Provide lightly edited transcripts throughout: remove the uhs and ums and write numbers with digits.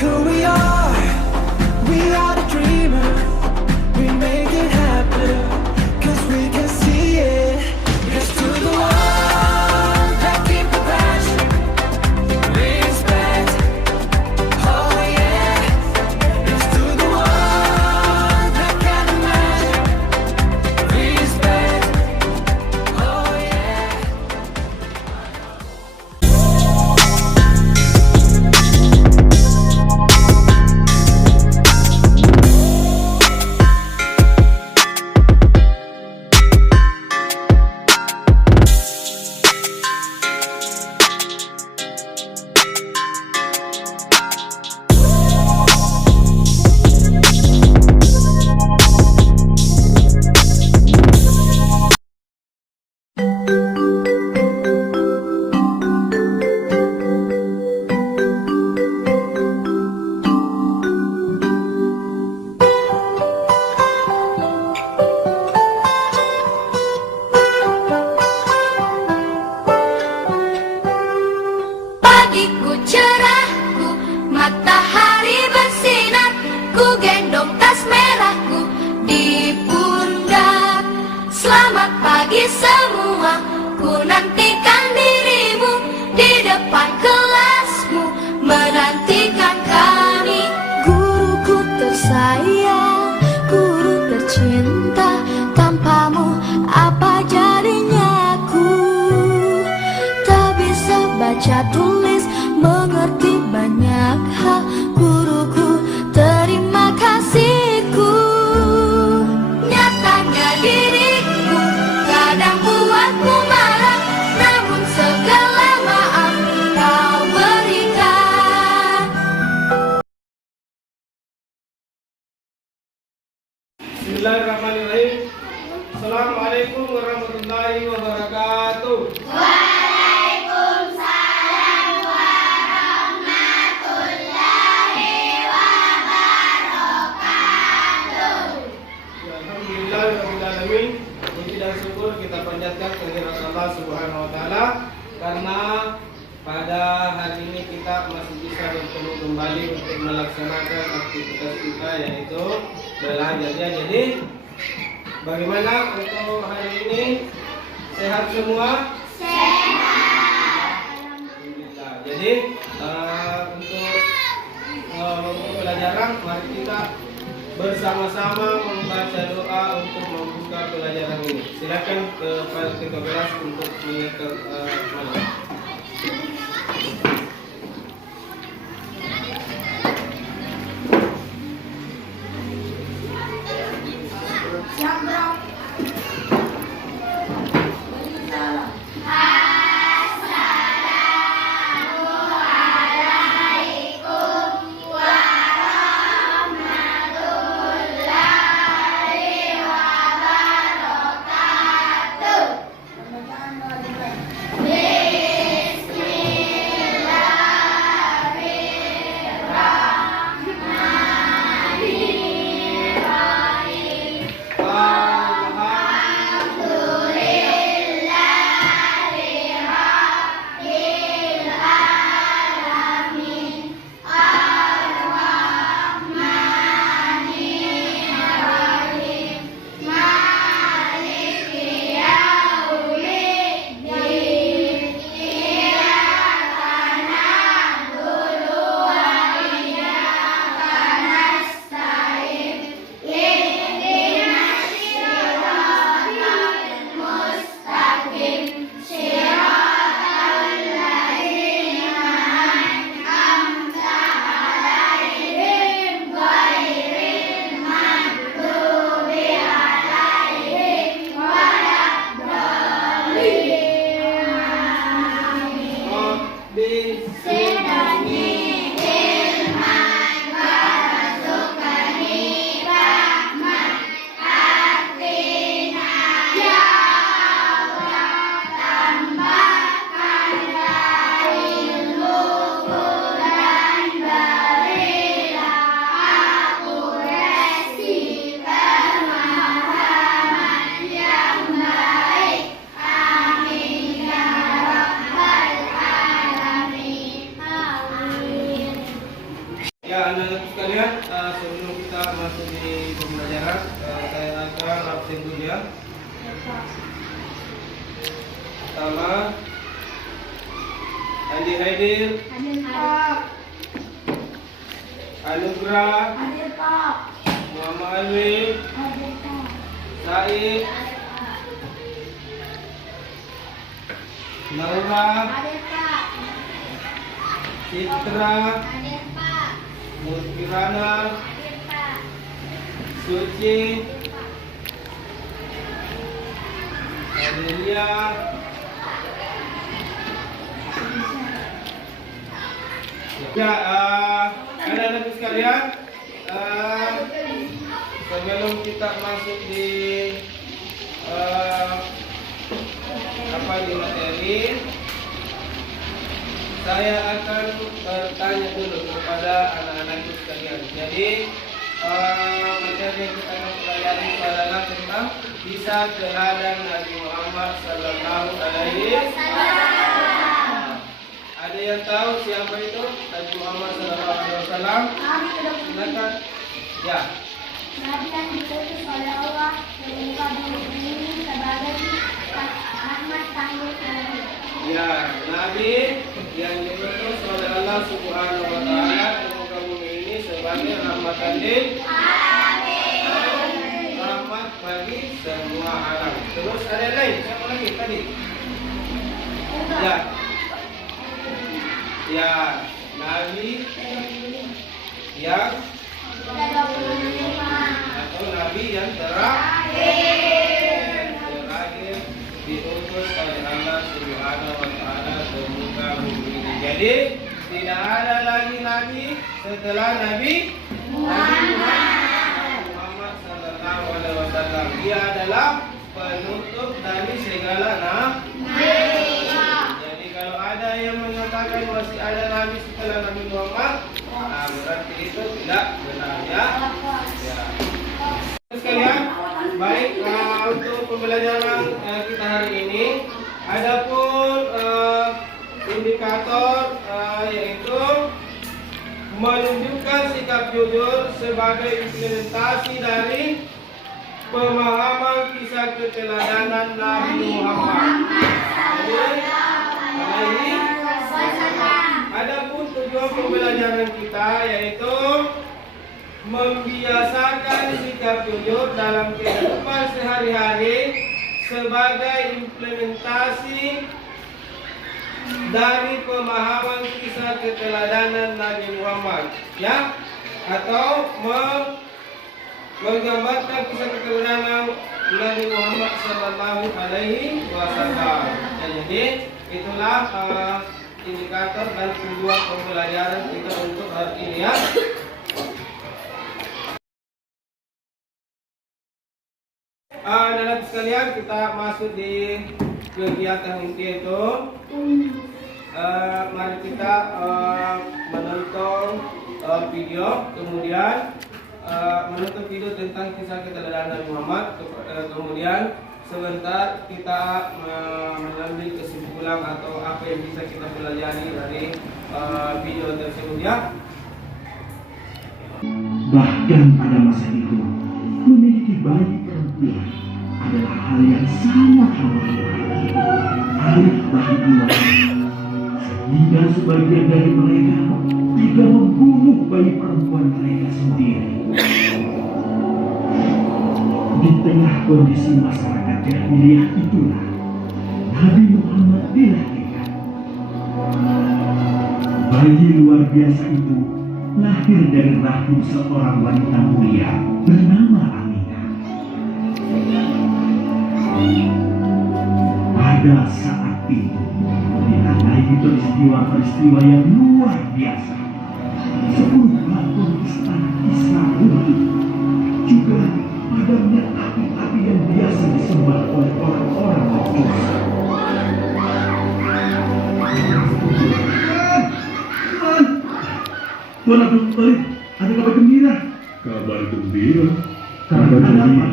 who we are. We are the dreamers. We make it happen, 'cause we can see it. Here's to the ones that keep the passion. Respect, oh yeah. Here's to the ones that can imagine. Respect, oh yeah. Pagiku cerahku, matahari bersinar, ku gendong tas merahku di pundak. Selamat pagi semua, ku nantikan dirimu di depan kelasmu, menantikan kami. Guruku tersayang, guru tercinta, tanpamu apa jadinya aku? Tak bisa baca tulis, mengerti banyak hal. Guruku, terima kasihku. Nyatanya diriku kadang buatmu marah, namun segala maaf kau berikan. Bismillahirrahmanirrahim. Assalamualaikum warahmatullahi wabarakatuh. Alhamdulillahirrahmanirrahim. Puji dan syukur kita panjatkan kehadirat Allah Subhanahu wa taala karena pada hari ini kita masih bisa bertemu kembali untuk melaksanakan aktivitas kita, yaitu belajar. Jadi bagaimana untuk hari ini? Sehat semua? Sehat. Alhamdulillah. Jadi untuk pelajaran, mari kita bersama-sama membaca doa untuk membuka pelajaran ini. Silakan ke kelas untuk menyetel malam. Bismillahirrahmanirrahim. Ya, anak-anak sekalian, sebelum kita masuk di pembelajaran, saya akan absen dulu ya. Pertama, Andi Haidil, Anugrah, Muhammad Alwi, Said, Naura, Citra, Mutkirana, Suci, Adelia, ya, anak-anak sekalian, sebelum kita masuk di di materi, saya akan bertanya dulu kepada anak-anak sekalian. Jadi materi yang kita akan pelajari adalah tentang kisah teladan Nabi Muhammad Sallallahu Alaihi Wasallam. Ada yang tahu siapa itu Nabi Muhammad Sallallahu Alaihi Wasallam? Silakan. Ya. Nabi yang diutus oleh Allah ke muka bumi ini sebagai rahmat tanggung alamin. Ya, Nabi yang diutus oleh Allah Subhanahu wa taala ke muka bumi ini sebagai rahmatan lil alamin. Rahmat bagi semua alam. Terus ada lain? Siapa lagi tadi? Ya. Ya, Nabi yang atau Nabi yang terakhir diutus oleh Allah Subhanahu wa taala ke muka bumi ini. Jadi tidak ada lagi nabi setelah Nabi Muhammad sallallahu alaihi wasallam. Dia adalah penutup dari segala nabi. Jadi kalau ada yang mengatakan masih ada nabi setelah Nabi Muhammad, berarti itu tidak benar ya. Sekalian, baik untuk pembelajaran kita hari ini, adapun indikator yaitu menunjukkan sikap jujur sebagai implementasi dari pemahaman kisah keteladanan Nabi Muhammad. Adapun tujuan pembelajaran kita yaitu membiasakan sikap jujur dalam kehidupan sehari-hari sebagai implementasi dari pemahaman kisah keteladanan Nabi Muhammad, ya, atau menggambarkan kisah keteladanan Nabi Muhammad Sallallahu Alaihi Wasallam. Jadi itulah indikator dan tujuan pembelajaran kita untuk hari ini ya. Anak-anak sekalian, kita masuk di kegiatan inti itu. Mari kita menonton video, kemudian menonton video tentang kisah keteladanan Nabi Muhammad. Kemudian sebentar kita mengambil kesimpulan atau apa yang bisa kita pelajari dari video tersebut ya. Bahkan pada masa itu, memiliki bayi perempuan adalah hal yang sangat harif bagi Tuhan, sehingga sebagian dari mereka juga membunuh bayi perempuan mereka sendiri. Di tengah kondisi masyarakat jahiliyah itulah Nabi Muhammad dilahirkan. Bayi luar biasa itu lahir dari rahim seorang wanita mulia bernama Aminah. Pada saat itu ditandai peristiwa-peristiwa yang luar biasa. 10 balkon istana Kisra runtuh. Juga padamnya api-api yang biasa disembah oleh orang-orang berdosa. Tuan Abdul Talib, ada kabar gembira. Kabar gembira? Kabar gembira?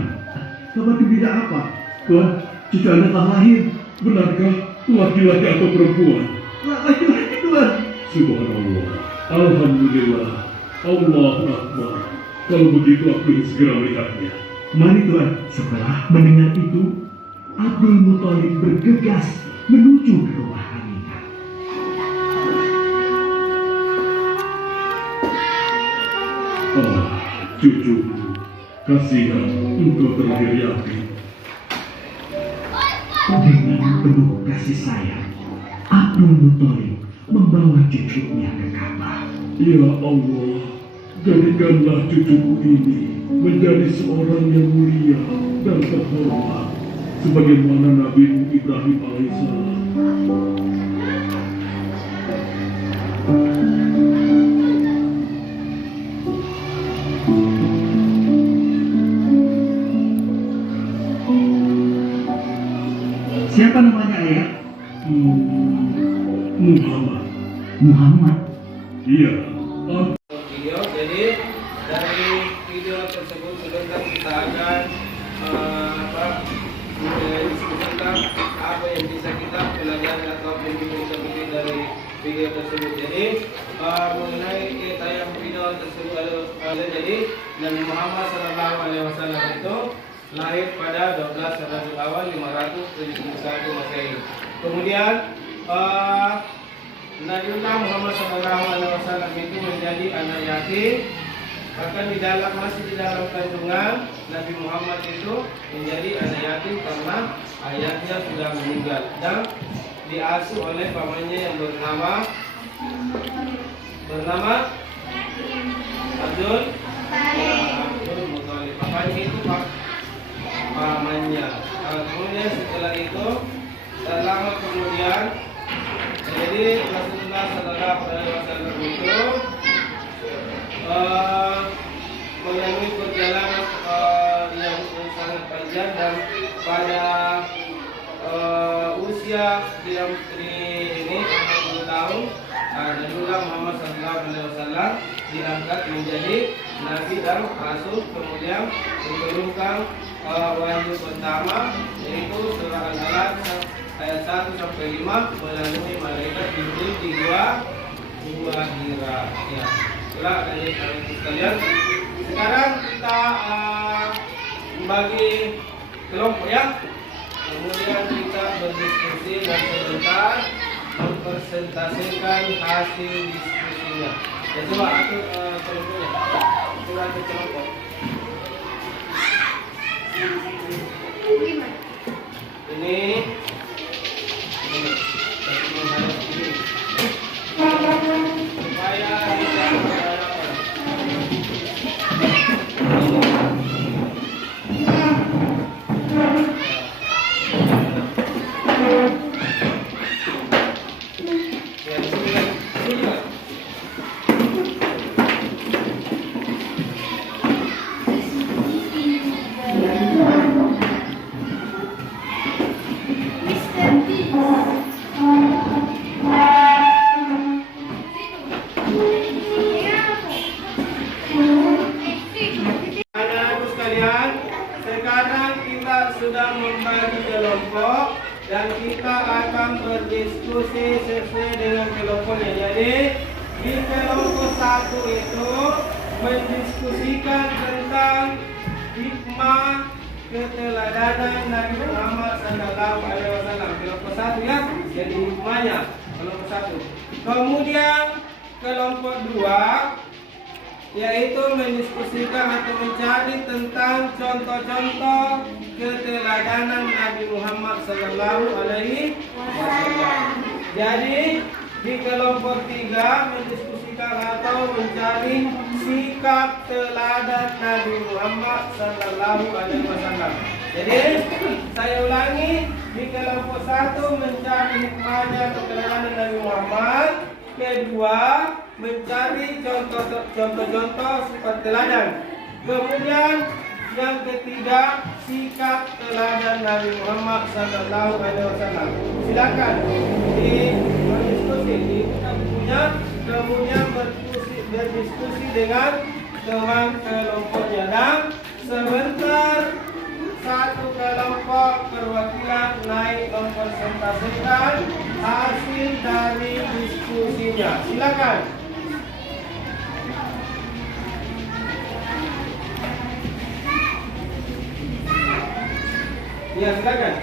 Kabar gembira apa? Tuan, cucu Anda telah lahir. Benarkah laki-laki atau perempuan? Laki-laki, Tuan. Subhanallah. Alhamdulillah. Allah Akbar. Kalau begitu aku ingin segera melihatnya. Mari Tuan. Setelah mendengar itu, Abdul Muthalib bergegas menuju ke rumah Aminah. Oh, cucuku, kasihan engkau terlahir yatim. Dengan penuh kasih sayang, Abdul Muthalib membawa cucunya ke Ka'bah. Ya Allah, jadikanlah cucuku ini menjadi seorang yang mulia dan terhormat, sebagaimana Nabi Ibrahim alaihissalam. Siapa namanya ayah? Muhammad. Muhammad? Iya. Video. Jadi dari video tersebut sebentar kita akan diskusikan apa yang bisa kita pelajari atau yang seperti dari video tersebut. Jadi mengenai tayang video tersebut jadi Nabi Muhammad SAW itu lahir pada 12 Rabiul Awal 571 Masehi. Kemudian Nabiullah Muhammad SAW itu menjadi anak yatim. Bahkan masih di dalam kandungan Nabi Muhammad itu menjadi anak yatim karena ayahnya sudah meninggal dan diasuh oleh pamannya yang bernama Abdul Muthalib. Pamannya itu pamannya. Kemudian setelah itu tak lama kemudian jadi Rasulullah SAW itu melalui perjalanan yang sangat panjang dan pada usia dia ini 60 tahun Nabiullah Muhammad SAW diangkat menjadi Nabi dan Rasul, kemudian diturunkan wahyu pertama yaitu surah Al-Alaq ayat 1 sampai 5 melalui malaikat Jibril di gua Hira. Ya, itulah dari sekalian. Sekarang kita membagi kelompok ya. Kemudian kita berdiskusi dan sebentar mempresentasikan hasil diskusinya. Ya, coba atur kelompoknya. Atur kelompok. Ini supaya tidak berhadapan. Sudah membagi kelompok dan kita akan berdiskusi sesuai dengan kelompoknya. Jadi di kelompok 1 itu mendiskusikan tentang hikmah keteladanan Nabi Muhammad SAW. Kelompok 1 ya, jadi hikmahnya kelompok 1. Kemudian kelompok 2 yaitu mendiskusikan atau mencari tentang contoh-contoh keteladanan Nabi Muhammad SAW. Jadi di kelompok 3 mendiskusikan atau mencari sikap teladan Nabi Muhammad SAW. Jadi saya ulangi, di kelompok 1 mencari hikmahnya keteladanan Nabi Muhammad. Kedua, mencari contoh-contoh sifat teladan. Kemudian yang ketiga, sikap teladan Nabi Muhammad SAW. Silakan berdiskusi di bukunya, kemudian berdiskusi dengan teman kelompoknya dan sebentar satu kelompok perwakilan naik mempresentasikan hasil dari diskusinya. Silakan. Ya, silakan.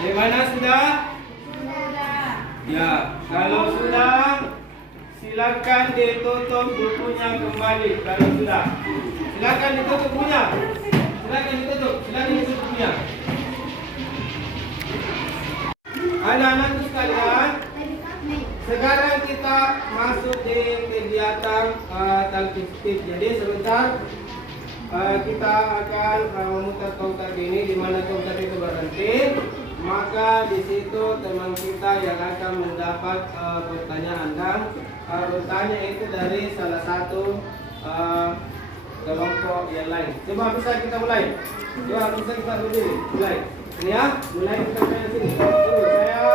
Dari mana sudah? Ya, kalau sudah, silakan ditutup bukunya kembali. Kalau sudah, silakan ditutup bukunya. Silakan ditutup bukunya. Anak-anakku sekalian, sekarang kita masuk di kegiatan talkistik. Jadi sebentar kita akan memutar tongkat ini, di mana tongkat itu berhenti. Maka di situ teman kita yang akan mendapat pertanyaan, dan bertanya itu dari salah satu kelompok yang lain. Coba bisa kita mulai. Coba bisa kita berdiri. Mulai. Ini ya, mulai kita dari sini. Tunggu saya.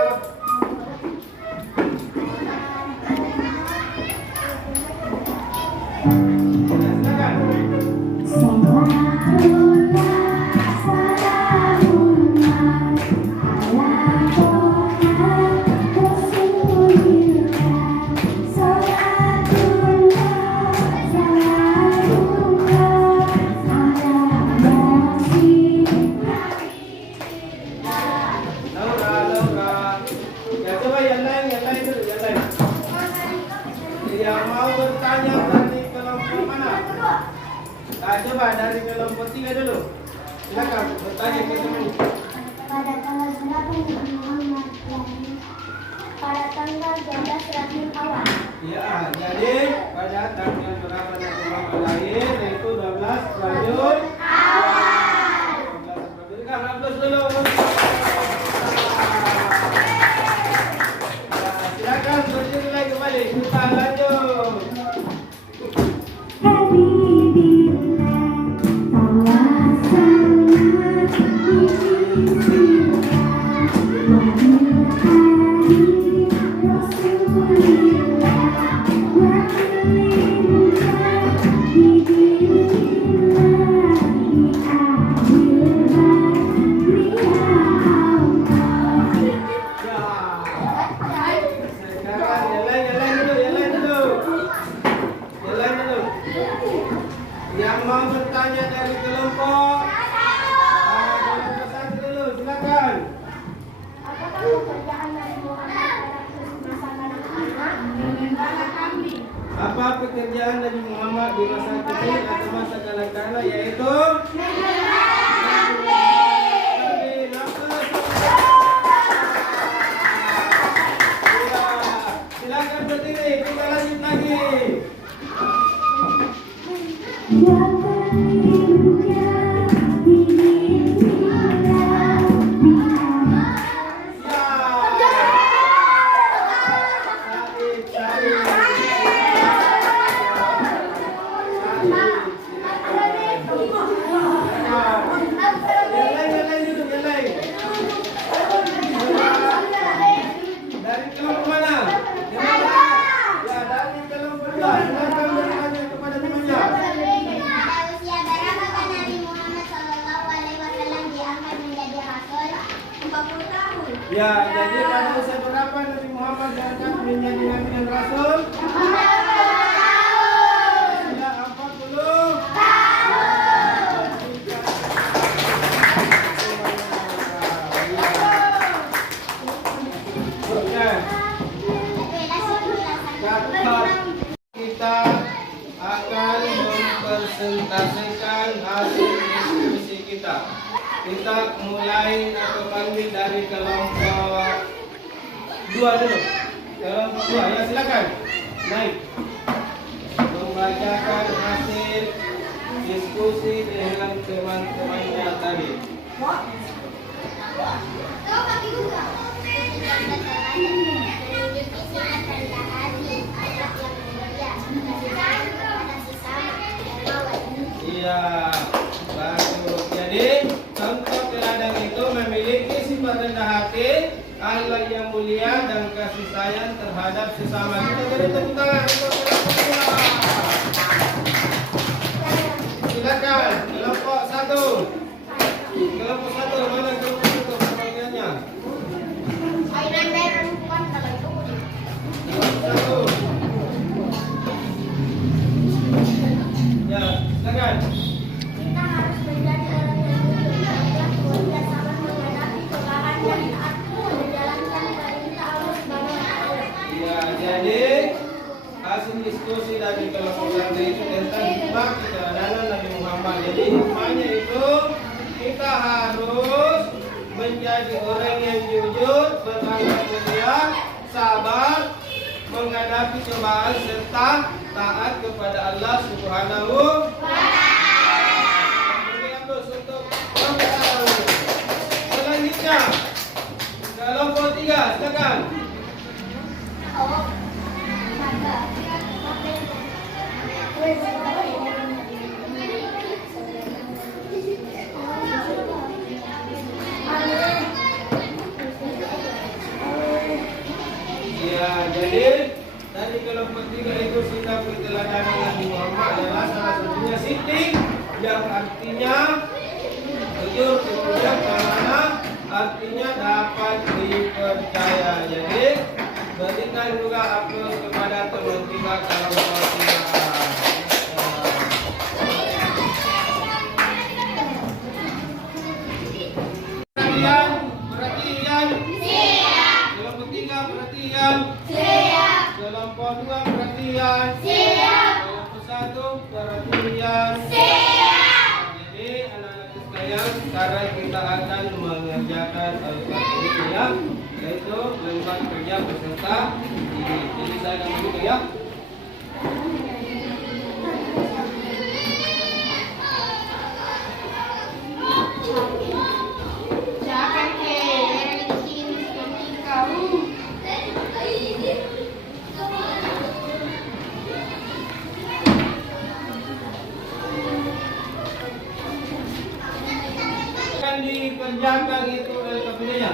Yang mau bertanya dari kelompok mana? Coba dari kelompok 3 dulu. Silakan bertanya ke teman. Pada tanggal berapa Nabi Muhammad lahir? Pada tanggal 12 Rabiul Awal. Ya, jadi pada tanggal berapa Nabi Muhammad lahir? Yaitu 12 Rabiul Awal. 12 Rabiul Awal. Hapus dulu. Silakan berdiri lagi kembali. Kita lanjut. Yang mau bertanya dari kelompok kelompok 1 dulu, silakan. Apakah pekerjaan Nabi Muhammad masa kanak-kanak? Apa pekerjaan Nabi Muhammad di masa kecil atau masa kanak-kanak? Yaitu silakan berdiri, kita lanjut lagi. Dari kelompok mana? Ya, dari kelompok 2. Silakan bertanya kepada temannya. Pada usia berapa Nabi Muhammad SAW diangkat menjadi rasul? 40 tahun. Ya, jadi pada usia berapa Nabi Muhammad diangkat menjadi nabi dan rasul? 40 tahun. Ya, 40 kita akan mempresentasikan hasil diskusi kita. Kita mulai atau panggil dari kelompok 2 dulu. Kelompok 2, ya silakan. Naik. Membacakan hasil diskusi dengan teman-temannya tadi. Iya, bagus. Jadi contoh teladan itu memiliki sifat rendah hati, akhlak yang mulia dan kasih sayang terhadap sesama. Kita beri tepuk tangan untuk kelompok 2. Silakan kelompok 1. Kelompok 1 mana kelompok 1 pertanyaannya? Kelompok 1. Ya, silakan. Kita harus menjadi orang yang jujur, bijak, bekerjasama menghadapi cobaan dan taat menjalankan perintah Allah Subhanahu wa Ta'ala. Ya, jadi hasil diskusi dari kelompok 1 itu tentang hikmah keteladanan Nabi Muhammad. Jadi hikmahnya itu kita harus menjadi orang yang jujur, berakhlak mulia, sabar, menghadapi cobaan serta taat kepada Allah Subhanahu wa Ta'ala. Untuk selanjutnya kelompok 3, silakan. Ya, jadi tadi kelompok 3 itu sikap keteladanan Nabi Muhammad adalah salah satunya siddiq, yang artinya jujur, kemudian karena artinya dapat dipercaya. Jadi berikan juga aplaus kepada teman kita kelompok 3. Perhatian. Kelompok 3 perhatian. Kelompok 2 perhatian. Kelompok 1 perhatian. Jadi anak-anak sekalian, sekarang kita akan mengerjakan ini ya, yaitu lembar kerja peserta ini. Jadi saya akan buka ya. Akan dikerjakan itu LKPD-nya.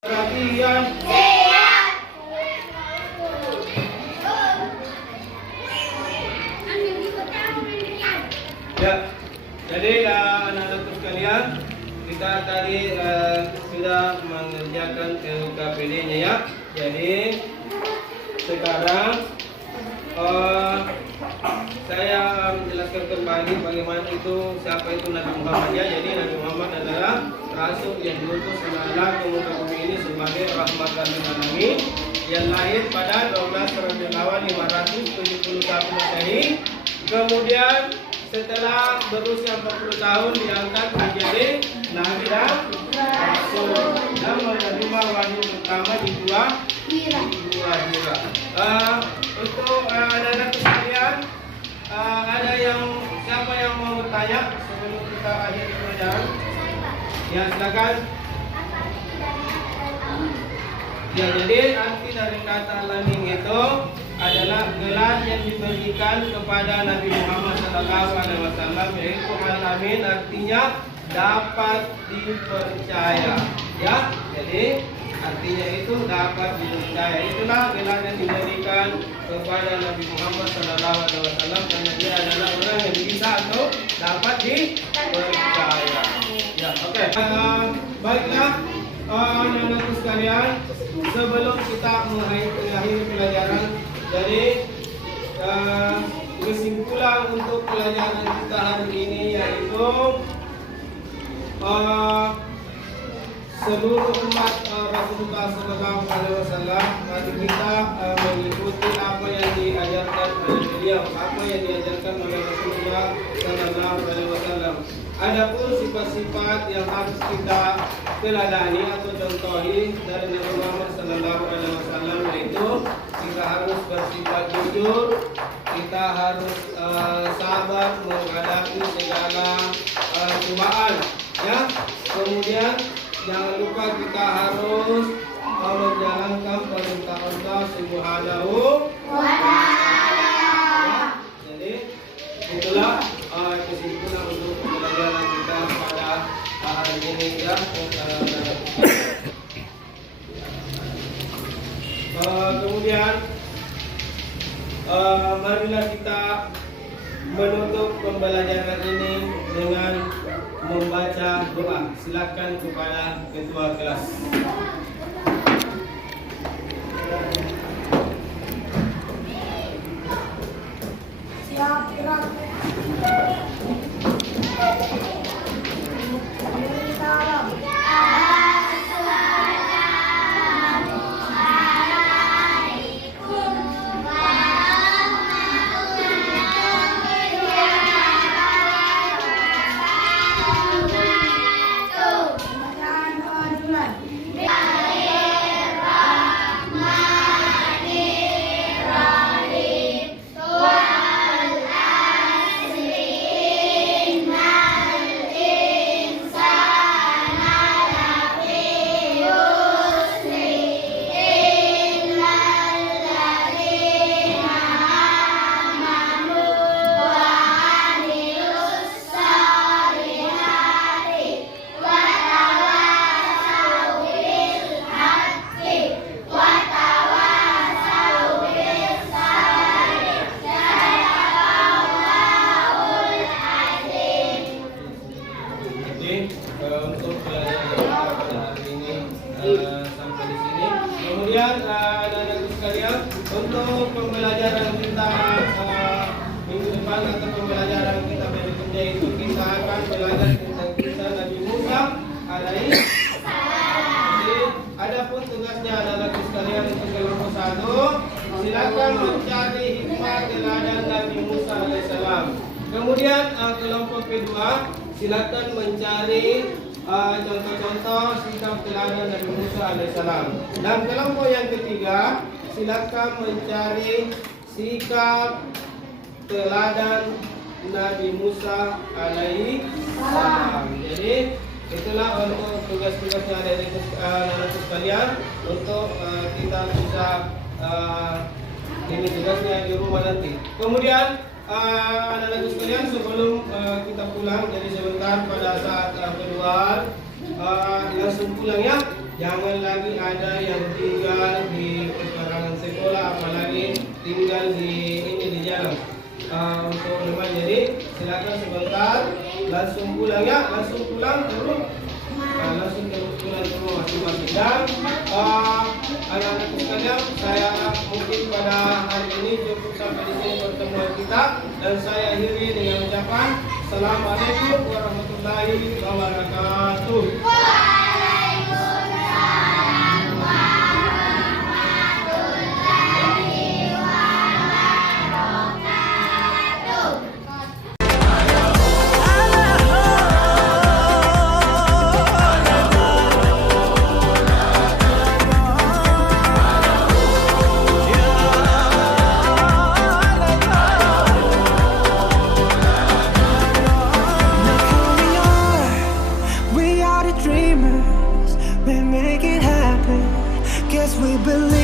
Perhatian. Ya, jadi anak-anakku sekalian, kita tadi sudah mengerjakan LKPD-nya ya. Jadi sekarang saya menjelaskan kembali bagaimana itu siapa itu Nabi Muhammad ya. Jadi Nabi Muhammad adalah rasul yang diutus oleh Allah ke muka bumi ini sebagai rahmatan lil alamin, yang lahir pada 12 Rabiul Awal 571 Masehi. Kemudian setelah berusia 40 tahun diangkat menjadi nabi dan rasul dan menerima wahyu pertama di Gua Hira. Untuk anak-anak sekalian, ada yang siapa yang mau bertanya sebelum kita akhiri pelajaran? Ya, silakan. Ya, jadi arti dari kata alamin itu adalah gelar yang diberikan kepada Nabi Muhammad SAW, yaitu alamin artinya dapat dipercaya. Ya, jadi artinya itu dapat dipercaya. Itulah gelar yang diberikan kepada Nabi Muhammad SAW karena dia adalah orang yang bisa atau dapat dipercaya. Ya, oke. Baiklah, anak-anakku sekalian, sebelum kita mengakhiri pelajaran, jadi kesimpulan untuk pelajaran kita hari ini yaitu seluruh umat Rasulullah SAW, mari kita mengikuti apa yang diajarkan oleh beliau, apa yang diajarkan oleh Rasulullah SAW. Adapun sifat-sifat yang harus kita teladani atau contohi dari Nabi Muhammad SAW, yaitu kita harus bersifat jujur, kita harus sabar menghadapi segala cobaan, ya. Kemudian jangan lupa kita harus menjalankan perintah Allah Subhanahu wa Ta'ala. Jadi itulah kesimpulan untuk pelajaran kita pada hari ini ya. Kemudian marilah kita menutup pembelajaran ini dengan membaca doa. Silakan kepada ketua kelas. Siap, gerak. Salam. Untuk pelajaran kita pada hari ini sampai di sini. Kemudian anak-anak sekalian, untuk pembelajaran kita minggu depan atau pembelajaran kita berikutnya itu kita akan belajar tentang kisah Nabi Musa alaihi salam. Jadi adapun tugasnya anak-anak sekalian untuk kelompok 1, silakan mencari hikmah teladan Nabi Musa alaihissalam. Kemudian kelompok kedua, silakan mencari contoh-contoh sikap teladan Nabi Musa alaihissalam. Dan kelompok yang ketiga, silakan mencari sikap teladan Nabi Musa alaihissalam. Jadi itu itulah untuk tugas-tugas yang ada di anak-anak sekalian untuk kita bisa ini tugasnya di rumah nanti. Kemudian anak-anak sekalian, sebelum kita pulang, jadi sebentar pada saat keluar langsung pulang ya. Jangan lagi ada yang tinggal di pekarangan sekolah, apalagi tinggal di jalan. Untuk teman, jadi silakan sebentar langsung pulang ya, langsung pulang terus langsung pulang ke rumah masing-masing. Dan anak-anak sekalian, saya mungkin pada hari ini cukup sampai di sini pertemuan kita, dan saya akhiri dengan ucapan Assalamualaikum warahmatullahi wabarakatuh. We are the dreamers, we make it happen. Guess we believe.